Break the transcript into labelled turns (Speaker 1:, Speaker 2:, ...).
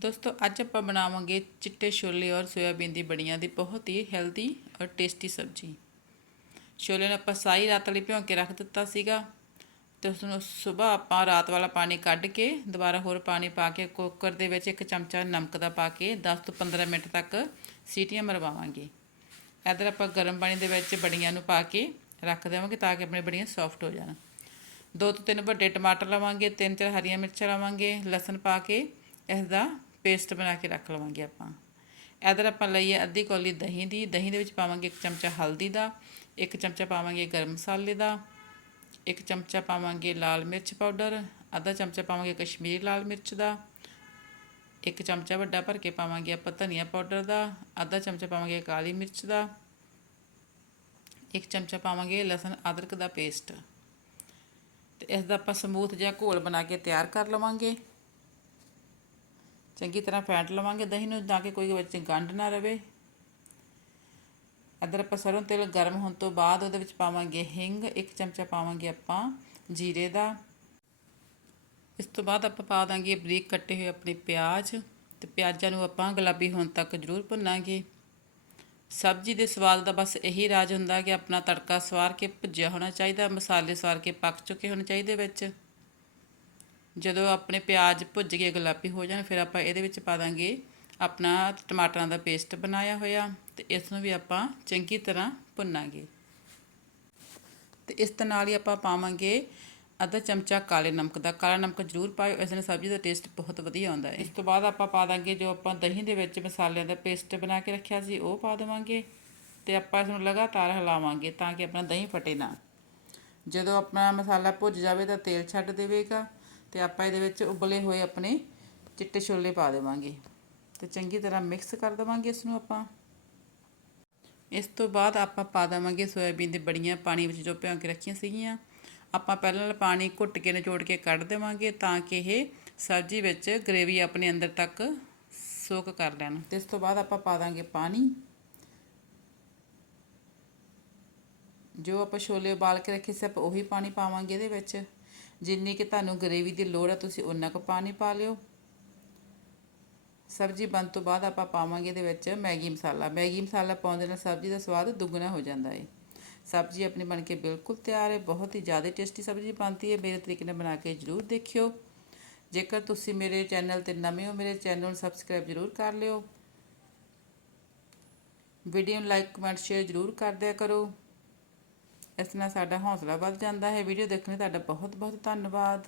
Speaker 1: ਦੋਸਤੋ, ਅੱਜ ਆਪਾਂ ਬਣਾਵਾਂਗੇ ਚਿੱਟੇ ਛੋਲੇ ਔਰ ਸੋਇਆਬੀਨ ਦੀ ਬੜੀਆਂ ਦੀ ਬਹੁਤ ਹੀ ਹੈਲਦੀ ਔਰ ਟੇਸਟੀ ਸਬਜ਼ੀ। ਛੋਲੇ ਨੂੰ ਆਪਾਂ ਸਾਰੀ ਰਾਤ ਲਈ ਭਿਉਂ ਕੇ ਰੱਖ ਦਿੱਤਾ ਸੀਗਾ। ਤੇ ਉਸ ਨੂੰ ਸਵੇਰ ਆਪਾਂ ਰਾਤ ਵਾਲਾ ਪਾਣੀ ਕੱਢ ਕੇ, ਦੁਬਾਰਾ ਹੋਰ ਪਾਣੀ ਪਾ ਕੇ, ਕੁੱਕਰ ਦੇ ਵਿੱਚ ਇੱਕ ਚਮਚਾ ਨਮਕ ਦਾ ਪਾ ਕੇ 10 ਤੋਂ 15 ਮਿੰਟ ਤੱਕ ਸੀਟੀਆਂ ਮਰਵਾਵਾਂਗੇ। ਇਧਰ ਆਪਾਂ ਗਰਮ ਪਾਣੀ ਦੇ ਵਿੱਚ ਬੜੀਆਂ ਨੂੰ ਪਾ ਕੇ ਰੱਖ ਦੇਵਾਂਗੇ ਤਾਂ ਕਿ ਆਪਣੇ ਬੜੀਆਂ ਸੌਫਟ ਹੋ ਜਾਣ। ਦੋ ਤੋਂ ਤਿੰਨ ਵੱਡੇ ਟਮਾਟਰ ਲਵਾਂਗੇ, ਤਿੰਨ ਚਾਰ ਹਰੀਆਂ ਮਿਰਚਾਂ ਲਵਾਂਗੇ, ਲਸਣ ਪਾ ਕੇ ਇਸ ਦਾ ਪੇਸਟ ਬਣਾ ਕੇ ਰੱਖ ਲਵਾਂਗੇ ਆਪਾਂ। ਇਧਰ ਆਪਾਂ ਲਈਏ ਅੱਧੀ ਕੌਲੀ ਦਹੀਂ ਦੀ। ਦਹੀਂ ਦੇ ਵਿੱਚ ਪਾਵਾਂਗੇ ਇੱਕ ਚਮਚਾ ਹਲਦੀ ਦਾ, ਇੱਕ ਚਮਚਾ ਪਾਵਾਂਗੇ ਗਰਮ ਮਸਾਲੇ ਦਾ, ਇੱਕ ਚਮਚਾ ਪਾਵਾਂਗੇ ਲਾਲ ਮਿਰਚ ਪਾਊਡਰ, ਅੱਧਾ ਚਮਚਾ ਪਾਵਾਂਗੇ ਕਸ਼ਮੀਰੀ ਲਾਲ ਮਿਰਚ ਦਾ, ਇੱਕ ਚਮਚਾ ਵੱਡਾ ਭਰ ਕੇ ਪਾਵਾਂਗੇ ਆਪਾਂ ਧਨੀਆ ਪਾਊਡਰ ਦਾ, ਅੱਧਾ ਚਮਚਾ ਪਾਵਾਂਗੇ ਕਾਲੀ ਮਿਰਚ ਦਾ, ਇੱਕ ਚਮਚਾ ਪਾਵਾਂਗੇ ਲਸਣ ਅਦਰਕ ਦਾ ਪੇਸਟ। ਤੇ ਇਸ ਦਾ ਆਪਾਂ ਸਮੂਥ ਜਿਹਾ ਘੋਲ ਬਣਾ ਕੇ ਤਿਆਰ ਕਰ ਲਵਾਂਗੇ। ਚੰਗੀ ਤਰ੍ਹਾਂ ਫੈਂਟ ਲਵਾਂਗੇ, ਦਹੀਂ ਨੂੰ ਤਾਂ ਕਿ ਕੋਈ ਵਿੱਚ ਗੰਢ ਨਾ ਰਵੇ। ਅਦਰ ਆਪਾਂ ਸਰੋਂ ਤੇਲ ਗਰਮ ਹੋਣ ਤੋਂ ਬਾਅਦ ਉਹਦੇ ਵਿੱਚ ਪਾਵਾਂਗੇ ਹਿੰਗ, ਇੱਕ ਚਮਚਾ ਪਾਵਾਂਗੇ ਆਪਾਂ ਜੀਰੇ ਦਾ। ਇਸ ਤੋਂ ਬਾਅਦ ਆਪਾਂ ਪਾ ਦਾਂਗੇ ਬਰੀਕ ਕੱਟੇ ਹੋਏ ਆਪਣੇ ਪਿਆਜ਼ ਤੇ ਪਿਆਜ਼ਾਂ ਨੂੰ ਆਪਾਂ ਗੁਲਾਬੀ ਹੋਣ ਤੱਕ ਜ਼ਰੂਰ ਭੁੰਨਾਂਗੇ। ਸਬਜ਼ੀ ਦੇ ਸਵਾਦ ਦਾ ਬਸ ਇਹੀ ਰਾਜ ਹੁੰਦਾ ਕਿ ਆਪਣਾ ਤੜਕਾ ਸਵਾਰ ਕੇ ਭੁੱਜਿਆ ਹੋਣਾ ਚਾਹੀਦਾ, ਮਸਾਲੇ ਸਵਾਰ ਕੇ ਪੱਕ ਚੁੱਕੇ ਹੋਣੇ ਚਾਹੀਦੇ ਵਿੱਚ। ਜਦੋਂ ਆਪਣੇ ਪਿਆਜ਼ ਭੁੱਜ ਕੇ ਗੁਲਾਬੀ ਹੋ ਜਾਣ, ਫਿਰ ਆਪਾਂ ਇਹਦੇ ਵਿੱਚ ਪਾ ਦਾਂਗੇ ਆਪਣਾ ਟਮਾਟਰਾਂ ਦਾ ਪੇਸਟ ਬਣਾਇਆ ਹੋਇਆ ਤੇ ਇਸ ਨੂੰ ਵੀ ਆਪਾਂ ਚੰਗੀ ਤਰ੍ਹਾਂ ਭੁੰਨਾਂਗੇ। ਤੇ ਇਸ ਦੇ ਨਾਲ ਹੀ ਆਪਾਂ ਪਾਵਾਂਗੇ ਅੱਧਾ ਚਮਚਾ ਕਾਲੇ ਨਮਕ ਦਾ। ਕਾਲਾ ਨਮਕ ਜ਼ਰੂਰ ਪਾਇਓ, ਇਸ ਨਾਲ ਸਬਜ਼ੀ ਦਾ ਟੇਸਟ ਬਹੁਤ ਵਧੀਆ ਆਉਂਦਾ ਹੈ। ਇਸ ਤੋਂ ਬਾਅਦ ਆਪਾਂ ਪਾ ਦਾਂਗੇ ਜੋ ਆਪਾਂ ਦਹੀਂ ਦੇ ਵਿੱਚ ਮਸਾਲਿਆਂ ਦਾ ਪੇਸਟ ਬਣਾ ਕੇ ਰੱਖਿਆ ਸੀ, ਉਹ ਪਾ ਦੇਵਾਂਗੇ ਤੇ ਆਪਾਂ ਇਸ ਨੂੰ ਲਗਾਤਾਰ ਹਿਲਾਵਾਂਗੇ ਤਾਂ ਕਿ ਆਪਣਾ ਦਹੀਂ ਫਟੇ ਨਾ। ਜਦੋਂ ਆਪਣਾ ਮਸਾਲਾ ਭੁੱਜ ਜਾਵੇ ਤਾਂ ਤੇਲ ਛੱਡ ਦੇਵੇਗਾ। ਤੇ ਆਪਾਂ ਇਹਦੇ ਵਿੱਚ ਉਬਲੇ ਹੋਏ ਆਪਣੇ ਚਿੱਟੇ ਛੋਲੇ ਪਾ ਦੇਵਾਂਗੇ। ਤੇ ਚੰਗੀ ਤਰ੍ਹਾਂ ਮਿਕਸ ਕਰ ਦੇਵਾਂਗੇ ਇਸ ਨੂੰ ਆਪਾਂ। ਇਸ ਤੋਂ ਬਾਅਦ ਆਪਾਂ ਪਾ ਦੇਵਾਂਗੇ ਸੋਇਆਬੀਨ ਦੀ ਬੜੀਆਂ ਪਾਣੀ ਵਿੱਚ ਜੋ ਭਿਉਂ ਕੇ ਰੱਖੀਆਂ ਸੀਗੀਆਂ। ਆਪਾਂ ਪਹਿਲਾਂ ਪਾਣੀ ਘੁੱਟ ਕੇ ਨਿਚੋੜ ਕੇ ਕੱਢ ਦੇਵਾਂਗੇ ਤਾਂ ਕਿ ਇਹ ਸਬਜ਼ੀ ਵਿੱਚ ਗ੍ਰੇਵੀ ਆਪਣੇ ਅੰਦਰ ਤੱਕ ਸੋਕ ਕਰ ਲੈਣ। ਤੇ ਇਸ ਤੋਂ ਬਾਅਦ ਆਪਾਂ ਪਾ ਦਾਂਗੇ ਪਾਣੀ। ਜੋ ਆਪਾਂ ਛੋਲੇ ਉਬਾਲ ਕੇ ਰੱਖੇ ਸੀ, ਆਪਾਂ ਉਹੀ ਪਾਣੀ ਪਾਵਾਂਗੇ ਇਹਦੇ ਵਿੱਚ। ਜਿੰਨੀ ਕਿ ਤੁਹਾਨੂੰ ਗਰੇਵੀ ਦੀ ਲੋੜ ਹੈ ਤੁਸੀਂ ਉਨਾ ਕੁ ਪਾਣੀ ਪਾ ਲਿਓ। ਸਬਜ਼ੀ ਬਣ ਤੋਂ ਬਾਅਦ ਆਪਾਂ ਪਾਵਾਂਗੇ ਇਹਦੇ ਵਿੱਚ ਮੈਗੀ ਮਸਾਲਾ। ਮੈਗੀ ਮਸਾਲਾ ਪਾਉਣ ਦੇ ਨਾਲ ਸਬਜ਼ੀ ਦਾ ਸਵਾਦ ਦੁੱਗਣਾ ਹੋ ਜਾਂਦਾ ਹੈ ਸਬਜ਼ੀ ਆਪਣੀ ਬਣ ਕੇ ਬਿਲਕੁਲ ਤਿਆਰ ਹੈ ਬਹੁਤ ਹੀ ਜ਼ਿਆਦਾ ਟੇਸਟੀ ਸਬਜ਼ੀ ਬਣਦੀ ਹੈ ਮੇਰੇ ਤਰੀਕੇ ਨਾਲ ਬਣਾ ਕੇ ਜ਼ਰੂਰ ਦੇਖਿਓ। ਜੇਕਰ ਤੁਸੀਂ ਮੇਰੇ ਚੈਨਲ ਤੇ ਨਵੇਂ ਹੋ, ਮੇਰੇ ਚੈਨਲ ਨੂੰ ਸਬਸਕ੍ਰਾਈਬ ਜ਼ਰੂਰ ਕਰ ਲਿਓ। ਵੀਡੀਓ ਨੂੰ ਲਾਈਕ, ਕਮੈਂਟ, ਸ਼ੇਅਰ ਜ਼ਰੂਰ ਕਰ ਦਿਆ ਕਰੋ। ਇਸ ਨਾਲ ਸਾਡਾ ਹੌਸਲਾ ਵੱਧ ਜਾਂਦਾ ਹੈ। ਵੀਡੀਓ ਦੇਖਣ ਲਈ ਤੁਹਾਡਾ ਬਹੁਤ ਬਹੁਤ ਧੰਨਵਾਦ।